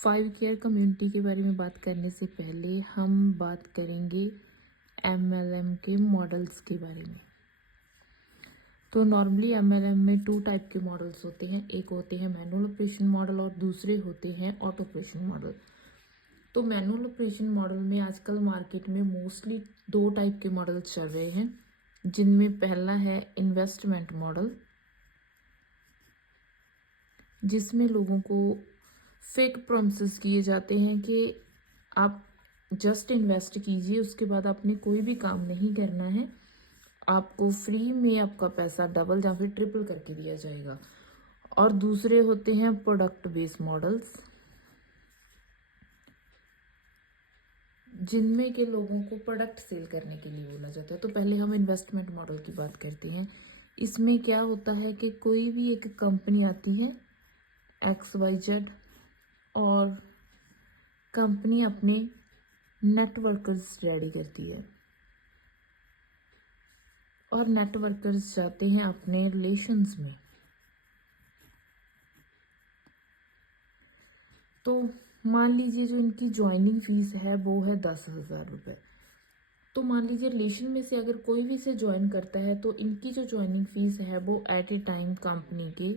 Five care community के बारे में बात करने से पहले हम बात करेंगे एमएलएम के मॉडल्स के बारे में। तो नॉर्मली एमएलएम में टू टाइप के मॉडल्स होते हैं, एक होते हैं मैनुअल ऑपरेशन मॉडल और दूसरे होते हैं ऑटो ऑपरेशन मॉडल। तो मैनुअल ऑपरेशन मॉडल में आजकल मार्केट में मोस्टली दो टाइप के मॉडल्स चल रहे हैं, जिनमें पहला है इन्वेस्टमेंट मॉडल, जिसमें लोगों को फेक प्रॉमिसेस किए जाते हैं कि आप जस्ट इन्वेस्ट कीजिए, उसके बाद आपने कोई भी काम नहीं करना है, आपको फ्री में आपका पैसा डबल या फिर ट्रिपल करके दिया जाएगा। और दूसरे होते हैं प्रोडक्ट बेस्ड मॉडल्स, जिनमें के लोगों को प्रोडक्ट सेल करने के लिए बोला जाता है। तो पहले हम इन्वेस्टमेंट मॉडल की बात करते हैं। इसमें क्या होता है कि कोई भी एक कंपनी आती है XYZ, और कंपनी अपने नेटवर्कर्स रेडी करती है और नेटवर्कर्स जाते हैं अपने रिलेशंस में। तो मान लीजिए जो इनकी ज्वाइनिंग फीस है वो है 10,000 रुपये। तो मान लीजिए रिलेशन में से अगर कोई भी इसे ज्वाइन करता है तो इनकी जो ज्वाइनिंग फीस है वो एट ए टाइम कंपनी के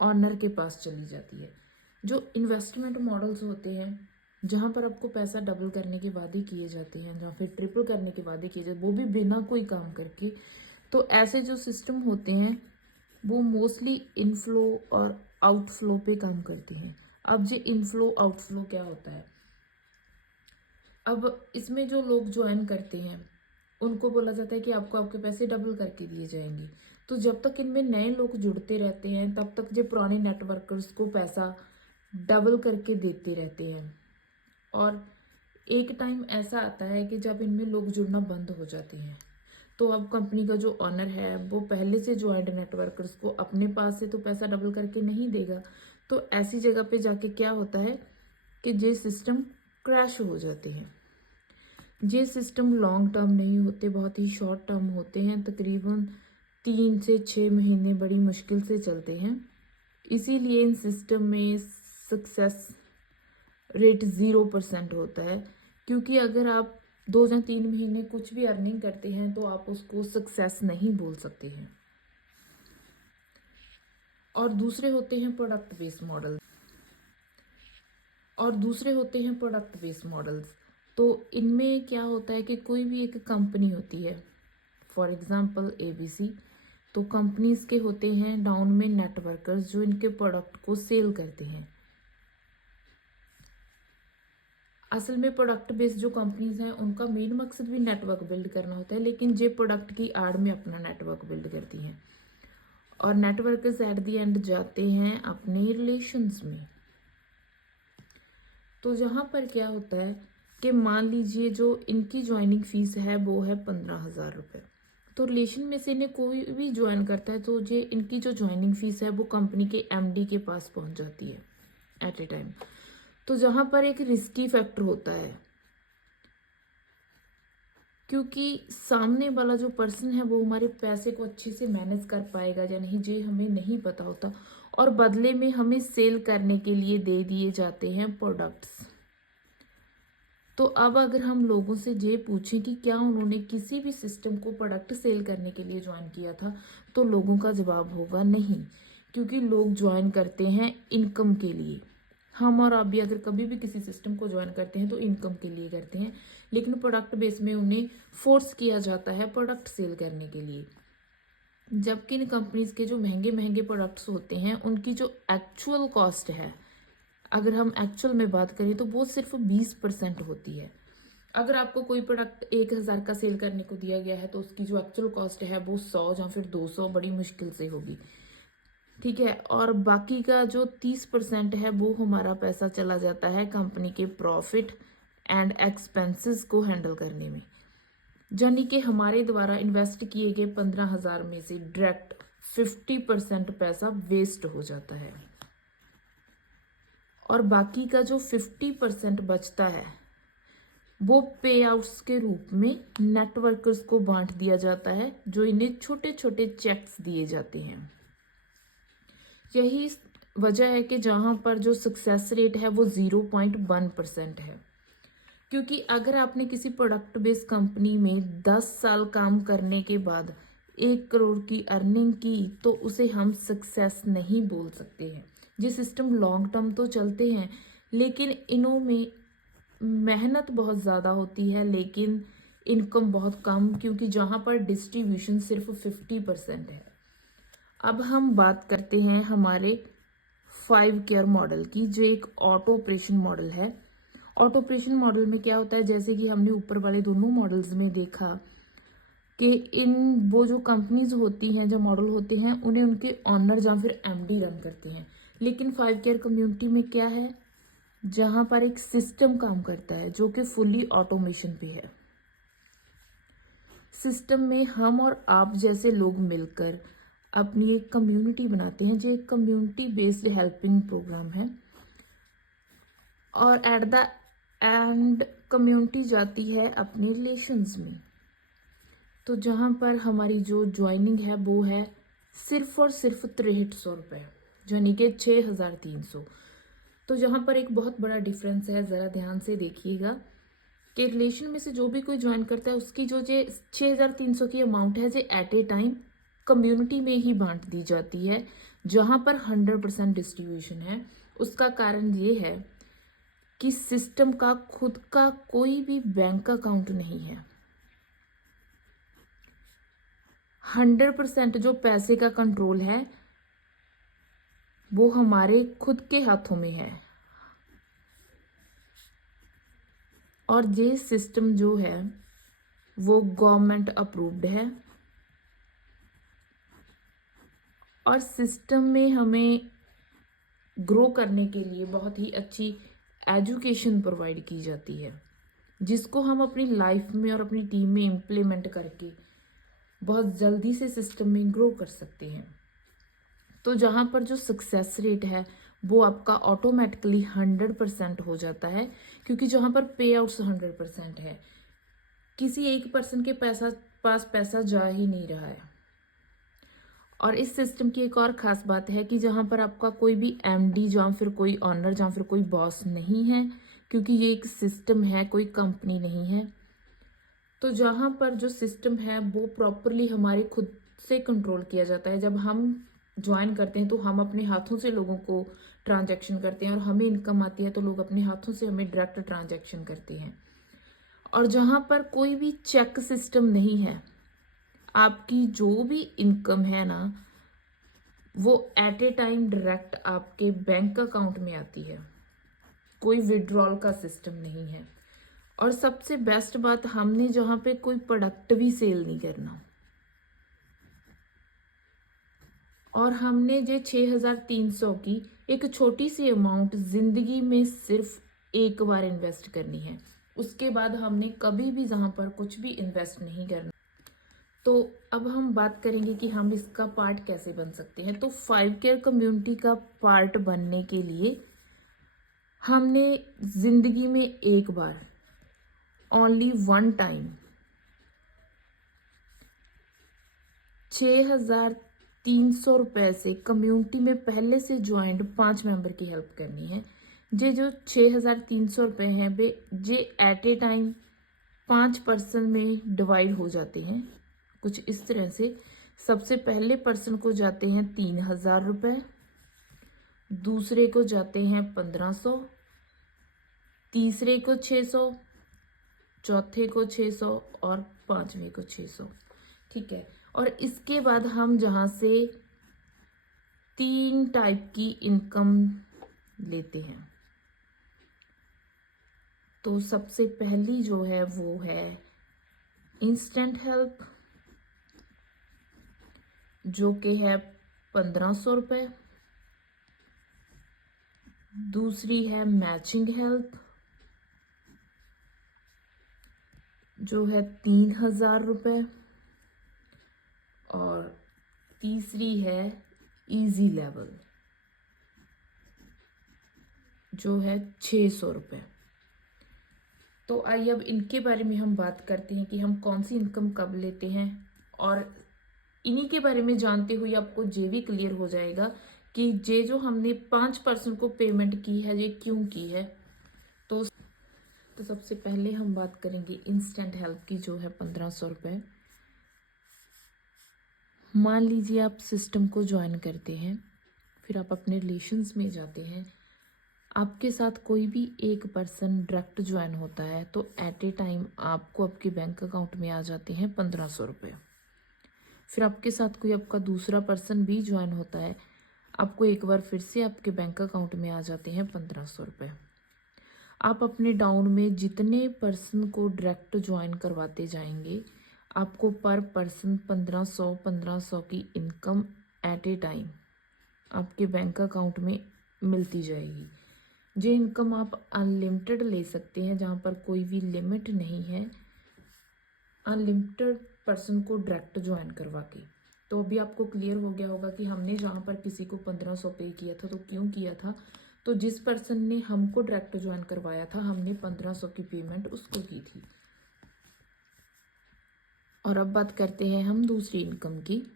ऑनर के पास चली जाती है। जो इन्वेस्टमेंट मॉडल्स होते हैं जहाँ पर आपको पैसा डबल करने के वादे किए जाते हैं या फिर ट्रिपल करने के वादे किए जाते हैं, वो भी बिना कोई काम करके, तो ऐसे जो सिस्टम होते हैं वो मोस्टली इनफ्लो और आउटफ्लो पे काम करती हैं। अब ये इनफ्लो आउटफ्लो क्या होता है, अब इसमें जो लोग ज्वाइन करते हैं उनको बोला जाता है कि आपको आपके पैसे डबल करके दिए जाएंगे। तो जब तक इनमें नए लोग जुड़ते रहते हैं तब तक जो पुराने नेटवर्कर्स को पैसा डबल करके देते रहते हैं। और एक टाइम ऐसा आता है कि जब इनमें लोग जुड़ना बंद हो जाते हैं, तो अब कंपनी का जो ऑनर है वो पहले से ज्वाइंट नेटवर्कर्स को अपने पास से तो पैसा डबल करके नहीं देगा। तो ऐसी जगह पे जाके क्या होता है कि ये सिस्टम क्रैश हो जाते हैं। ये सिस्टम लॉन्ग टर्म नहीं होते, बहुत ही शॉर्ट टर्म होते हैं, तकरीबन 3 से 6 महीने बड़ी मुश्किल से चलते हैं। इसीलिए इन सिस्टम में सक्सेस रेट 0% होता है, क्योंकि अगर आप 2 या 3 महीने कुछ भी अर्निंग करते हैं तो आप उसको सक्सेस नहीं बोल सकते हैं। और दूसरे होते हैं प्रोडक्ट बेस्ड मॉडल्स। तो इनमें क्या होता है कि कोई भी एक कंपनी होती है, फॉर एग्जांपल ABC, तो कंपनीज के होते हैं डाउन में नेटवर्कर्स जो इनके प्रोडक्ट को सेल करते हैं। असल में प्रोडक्ट बेस्ड जो कंपनीज हैं उनका मेन मकसद भी नेटवर्क बिल्ड करना होता है, लेकिन ये प्रोडक्ट की आड़ में अपना नेटवर्क बिल्ड करती हैं। और नेटवर्कर्स एट द एंड जाते हैं अपने रिलेशंस में। तो जहाँ पर क्या होता है कि मान लीजिए जो इनकी ज्वाइनिंग फीस है वो है 15,000 रुपये। तो रिलेशन में से इन्हें कोई भी ज्वाइन करता है तो ये इनकी जो ज्वाइनिंग फीस है वो कंपनी के MD के पास पहुँच जाती है एट ए टाइम। तो जहाँ पर एक रिस्की फैक्टर होता है, क्योंकि सामने वाला जो पर्सन है वो हमारे पैसे को अच्छे से मैनेज कर पाएगा या नहीं ये हमें नहीं पता होता, और बदले में हमें सेल करने के लिए दे दिए जाते हैं प्रोडक्ट्स। तो अब अगर हम लोगों से ये पूछें कि क्या उन्होंने किसी भी सिस्टम को प्रोडक्ट सेल करने के लिए ज्वाइन किया था, तो लोगों का जवाब होगा नहीं, क्योंकि लोग ज्वाइन करते हैं इनकम के लिए। हम और आप भी अगर कभी भी किसी सिस्टम को ज्वाइन करते हैं तो इनकम के लिए करते हैं, लेकिन प्रोडक्ट बेस में उन्हें फोर्स किया जाता है प्रोडक्ट सेल करने के लिए। जबकि इन कंपनीज के जो महंगे महंगे प्रोडक्ट्स होते हैं उनकी जो एक्चुअल कॉस्ट है, अगर हम एक्चुअल में बात करें तो वो सिर्फ 20% होती है। अगर आपको कोई प्रोडक्ट 1,000 का सेल करने को दिया गया है तो उसकी जो एक्चुअल कॉस्ट है वो 100 या फिर 200 बड़ी मुश्किल से होगी, ठीक है। और बाकी का जो 30% है वो हमारा पैसा चला जाता है कंपनी के प्रॉफिट एंड एक्सपेंसेस को हैंडल करने में, यानी कि हमारे द्वारा इन्वेस्ट किए गए 15,000 में से डायरेक्ट 50% पैसा वेस्ट हो जाता है। और बाकी का जो 50% बचता है वो पे आउट्स के रूप में नेटवर्कर्स को बांट दिया जाता है, जो इन्हें छोटे छोटे चेक्स दिए जाते हैं। यही वजह है कि जहाँ पर जो सक्सेस रेट है वो 0.1% है। क्योंकि अगर आपने किसी प्रोडक्ट बेस्ड कंपनी में 10 साल काम करने के बाद 1 करोड़ की अर्निंग की तो उसे हम सक्सेस नहीं बोल सकते हैं। ये सिस्टम लॉन्ग टर्म तो चलते हैं, लेकिन इनों में मेहनत बहुत ज़्यादा होती है लेकिन इनकम बहुत कम, क्योंकि जहाँ पर डिस्ट्रीब्यूशन सिर्फ 50% है। अब हम बात करते हैं हमारे 5 केयर मॉडल की, जो एक ऑटो ऑपरेशन मॉडल है। ऑटो ऑपरेशन मॉडल में क्या होता है, जैसे कि हमने ऊपर वाले दोनों मॉडल्स में देखा कि वो जो कंपनीज होती हैं, जो मॉडल होते हैं, उन्हें उनके ऑनर या फिर एमडी रन करते हैं। लेकिन 5 केयर कम्युनिटी में क्या है, जहाँ पर एक सिस्टम काम करता है जो कि फुल्ली ऑटोमेशन पे है। सिस्टम में हम और आप जैसे लोग मिलकर अपनी एक कम्युनिटी बनाते हैं, जो एक कम्युनिटी बेस्ड हेल्पिंग प्रोग्राम है। और एट द एंड कम्युनिटी जाती है अपने रिलेशंस में। तो जहाँ पर हमारी जो ज्वाइनिंग है वो है सिर्फ और सिर्फ 6300 रुपये, यानी कि 6300। तो जहाँ पर एक बहुत बड़ा डिफरेंस है, ज़रा ध्यान से देखिएगा कि रिलेशन में से जो भी कोई ज्वाइन करता है उसकी जो 6300 की अमाउंट है, जो एट ए टाइम कम्युनिटी में ही बांट दी जाती है, जहाँ पर 100% डिस्ट्रीब्यूशन है। उसका कारण ये है कि सिस्टम का खुद का कोई भी बैंक अकाउंट नहीं है। 100% जो पैसे का कंट्रोल है वो हमारे खुद के हाथों में है। और ये सिस्टम जो है वो गवर्नमेंट अप्रूव्ड है। और सिस्टम में हमें ग्रो करने के लिए बहुत ही अच्छी एजुकेशन प्रोवाइड की जाती है, जिसको हम अपनी लाइफ में और अपनी टीम में इम्प्लीमेंट करके बहुत जल्दी से सिस्टम में ग्रो कर सकते हैं। तो जहाँ पर जो सक्सेस रेट है वो आपका ऑटोमेटिकली 100% हो जाता है, क्योंकि जहाँ पर पे आउट्स 100% है, किसी एक पर्सन के पास पैसा जा ही नहीं रहा है। और इस सिस्टम की एक और ख़ास बात है कि जहाँ पर आपका कोई भी एमडी या फिर कोई ऑनर या फिर कोई बॉस नहीं है, क्योंकि ये एक सिस्टम है, कोई कंपनी नहीं है। तो जहाँ पर जो सिस्टम है वो प्रॉपरली हमारे खुद से कंट्रोल किया जाता है। जब हम ज्वाइन करते हैं तो हम अपने हाथों से लोगों को ट्रांजैक्शन करते हैं, और हमें इनकम आती है तो लोग अपने हाथों से हमें डायरेक्ट ट्रांजैक्शन करते हैं। और जहाँ पर कोई भी चेक सिस्टम नहीं है, आपकी जो भी इनकम है ना वो एट ए टाइम डायरेक्ट आपके बैंक अकाउंट में आती है, कोई विड्रॉल का सिस्टम नहीं है। और सबसे बेस्ट बात, हमने जहाँ पे कोई प्रोडक्ट भी सेल नहीं करना, और हमने जो 6300 की एक छोटी सी अमाउंट जिंदगी में सिर्फ एक बार इन्वेस्ट करनी है। उसके बाद हमने कभी भी जहाँ पर कुछ भी इन्वेस्ट नहीं करना। तो अब हम बात करेंगे कि हम इसका पार्ट कैसे बन सकते हैं। तो 5 केयर कम्युनिटी का पार्ट बनने के लिए हमने जिंदगी में एक बार, ओनली वन टाइम, 6300 रुपये से कम्युनिटी में पहले से ज्वाइंट 5 मेंबर की हेल्प करनी है। ये जो 6300 रुपये हैं वे जे एट ए टाइम 5 पर्सन में डिवाइड हो जाते हैं कुछ इस तरह से। सबसे पहले पर्सन को जाते हैं 3000 रुपये, दूसरे को जाते हैं 1500, तीसरे को 600, चौथे को 600 और पांचवें को 600। ठीक है। और इसके बाद हम जहाँ से 3 टाइप की इनकम लेते हैं, तो सबसे पहली जो है वो है इंस्टेंट हेल्प, जो कि है 1500 रुपये। दूसरी है मैचिंग हेल्प, जो है 3000 रुपये। और तीसरी है इजी लेवल, जो है 600 रुपये। तो आइए अब इनके बारे में हम बात करते हैं कि हम कौन सी इनकम कब लेते हैं। और इन्हीं के बारे में जानते हुए आपको ये भी क्लियर हो जाएगा कि ये जो हमने 5% को पेमेंट की है ये क्यों की है। तो सबसे पहले हम बात करेंगे इंस्टेंट हेल्प की, जो है 1500 रुपये। मान लीजिए आप सिस्टम को ज्वाइन करते हैं, फिर आप अपने रिलेशंस में जाते हैं, आपके साथ कोई भी एक पर्सन डायरेक्ट ज्वाइन होता है, तो एट ए टाइम आपको आपके बैंक अकाउंट में आ जाते हैं 1500 रुपये। फिर आपके साथ कोई आपका दूसरा पर्सन भी ज्वाइन होता है, आपको एक बार फिर से आपके बैंक अकाउंट में आ जाते हैं 1500 रुपये। आप अपने डाउन में जितने पर्सन को डायरेक्ट ज्वाइन करवाते जाएंगे, आपको पर पर्सन 1500 की इनकम एट ए टाइम आपके बैंक अकाउंट में मिलती जाएगी। ये इनकम आप अनलिमिटेड ले सकते हैं, जहाँ पर कोई भी लिमिट नहीं है, अनलिमिटेड पर्सन को डायरेक्ट ज्वाइन करवा के। तो अभी आपको क्लियर हो गया होगा कि हमने जहाँ पर किसी को 1500 पे किया था तो क्यों किया था। तो जिस पर्सन ने हमको डायरेक्ट ज्वाइन करवाया था, हमने 1500 की पेमेंट उसको की थी। और अब बात करते हैं हम दूसरी इनकम की,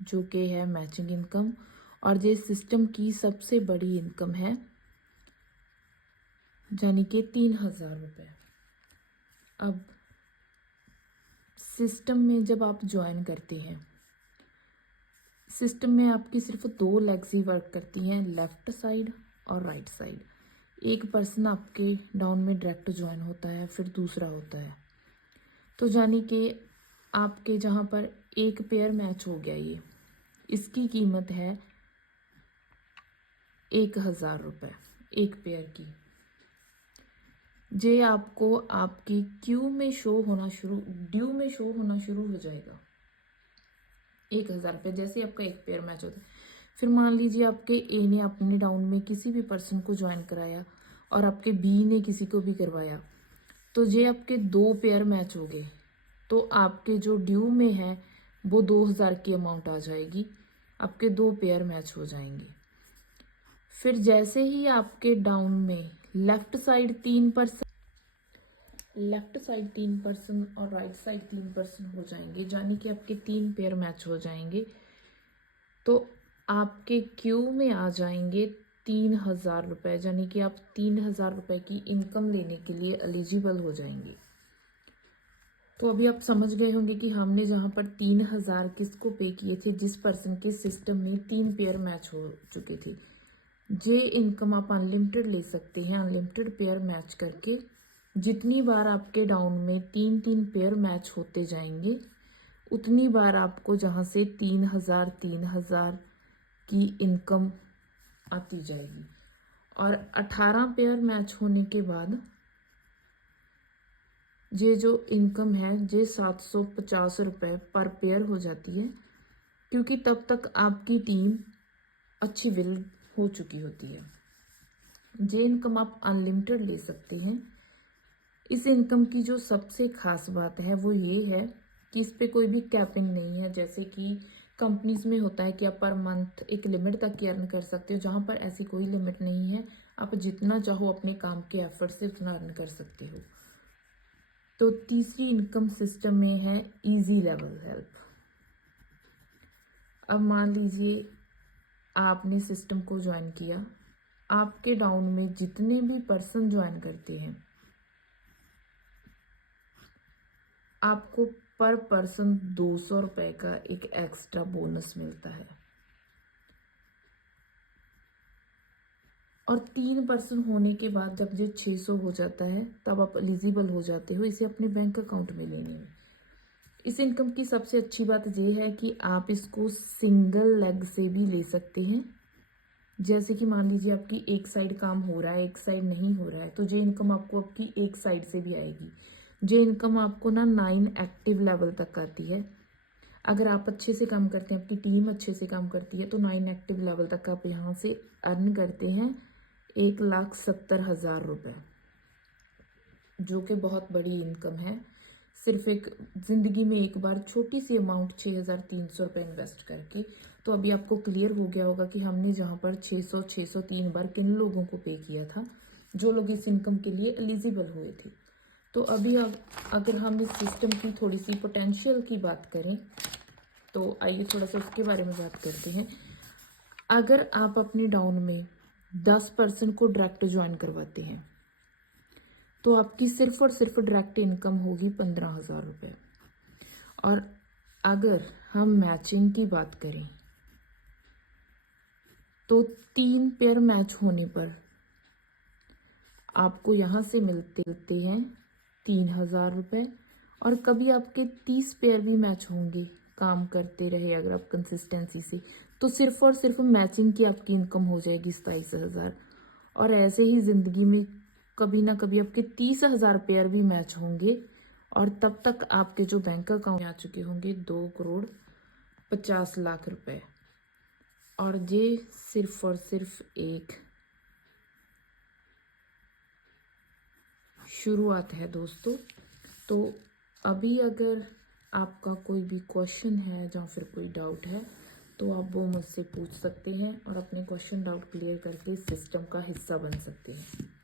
जो कि है मैचिंग इनकम, और ये सिस्टम की सबसे बड़ी इनकम है, यानी कि 3000 रुपये। अब सिस्टम में जब आप ज्वाइन करते हैं, सिस्टम में आपकी सिर्फ 2 लेग्स ही वर्क करती हैं, लेफ़्ट साइड और राइट साइड। एक पर्सन आपके डाउन में डायरेक्ट ज्वाइन होता है, फिर दूसरा होता है। तो यानी कि आपके जहाँ पर एक पेयर मैच हो गया, इसकी कीमत है 1000 रुपये एक पेयर की। जे आपको आपकी ड्यू में शो होना शुरू हो जाएगा 1000 रुपये, जैसे आपका एक पेयर मैच होता है। फिर मान लीजिए आपके ए ने अपने डाउन में किसी भी पर्सन को ज्वाइन कराया और आपके बी ने किसी को भी करवाया, तो ये आपके 2 पेयर मैच हो गए, तो आपके जो ड्यू में है वो 2000 की अमाउंट आ जाएगी, आपके 2 पेयर मैच हो जाएंगे। फिर जैसे ही आपके डाउन में लेफ्ट साइड 3% और राइट साइड 3% हो जाएंगे, यानी कि आपके 3 पेयर मैच हो जाएंगे, तो आपके क्यू में आ जाएंगे 3000 रुपये, यानी कि आप 3000 रुपये की इनकम लेने के लिए एलिजिबल हो जाएंगे। तो अभी आप समझ गए होंगे कि हमने जहाँ पर 3000 किसको पे किए थे, जिस पर्सन के सिस्टम में 3 पेयर मैच हो चुके थे। ये इनकम आप अनलिमिटेड ले सकते हैं, अनलिमिटेड पेयर मैच करके। जितनी बार आपके डाउन में 3 पेयर मैच होते जाएंगे, उतनी बार आपको जहाँ से 3000 की इनकम आती जाएगी। और 18 पेयर मैच होने के बाद ये जो इनकम है ये 750 रुपये पर पेयर हो जाती है, क्योंकि तब तक आपकी टीम अच्छी बिल्ड हो चुकी होती है। ये इनकम आप अनलिमिटेड ले सकते हैं। इस इनकम की जो सबसे खास बात है वो ये है कि इस पे कोई भी कैपिंग नहीं है, जैसे कि कंपनीज में होता है कि आप पर मंथ एक लिमिट तक की अर्न कर सकते हो, जहाँ पर ऐसी कोई लिमिट नहीं है। आप जितना चाहो अपने काम के एफर्ट से उतना अर्न कर सकते हो। तो तीसरी इनकम सिस्टम में है इजी लेवल हेल्प। अब मान लीजिए आपने सिस्टम को ज्वाइन किया, आपके डाउन में जितने भी पर्सन ज्वाइन करते हैं, आपको पर पर्सन 200 रुपये का एक एक्स्ट्रा बोनस मिलता है। और 3 पर्सन होने के बाद जब ये 600 हो जाता है, तब आप एलिजिबल हो जाते हो इसे अपने बैंक अकाउंट में लेने में। इस इनकम की सबसे अच्छी बात ये है कि आप इसको सिंगल लेग से भी ले सकते हैं। जैसे कि मान लीजिए आपकी एक साइड काम हो रहा है, एक साइड नहीं हो रहा है, तो ये इनकम आपको आपकी एक साइड से भी आएगी। ये इनकम आपको ना 9 एक्टिव लेवल तक आती है। अगर आप अच्छे से काम करते हैं, आपकी टीम अच्छे से काम करती है, तो 9 एक्टिव लेवल तक आप यहाँ से अर्न करते हैं 1,70,000 रुपये, जो कि बहुत बड़ी इनकम है। सिर्फ एक ज़िंदगी में एक बार छोटी सी अमाउंट 6,300 रुपये इन्वेस्ट करके। तो अभी आपको क्लियर हो गया होगा कि हमने जहाँ पर 603 बार किन लोगों को पे किया था, जो लोग इस इनकम के लिए एलिजिबल हुए थे। तो अभी अगर हम इस सिस्टम की थोड़ी सी पोटेंशियल की बात करें, तो आइए थोड़ा सा उसके बारे में बात करते हैं। अगर आप अपने डाउन में 10% को डायरेक्ट ज्वाइन करवाते हैं तो आपकी सिर्फ और सिर्फ डायरेक्ट इनकम होगी 15,000 रुपये। और अगर हम मैचिंग की बात करें तो 3 पेयर मैच होने पर आपको यहाँ से मिलते हैं 3,000 रुपये। और कभी आपके 30 पेयर भी मैच होंगे काम करते रहे अगर आप कंसिस्टेंसी से, तो सिर्फ और सिर्फ मैचिंग की आपकी इनकम हो जाएगी 27,000। और ऐसे ही ज़िंदगी में कभी ना कभी आपके 30,000 पेयर भी मैच होंगे और तब तक आपके जो बैंक अकाउंट में आ चुके होंगे 2,50,00,000 रुपए। और ये सिर्फ और सिर्फ एक शुरुआत है दोस्तों। तो अभी अगर आपका कोई भी क्वेश्चन है या फिर कोई डाउट है तो आप वो मुझसे पूछ सकते हैं और अपने क्वेश्चन डाउट क्लियर करके सिस्टम का हिस्सा बन सकते हैं।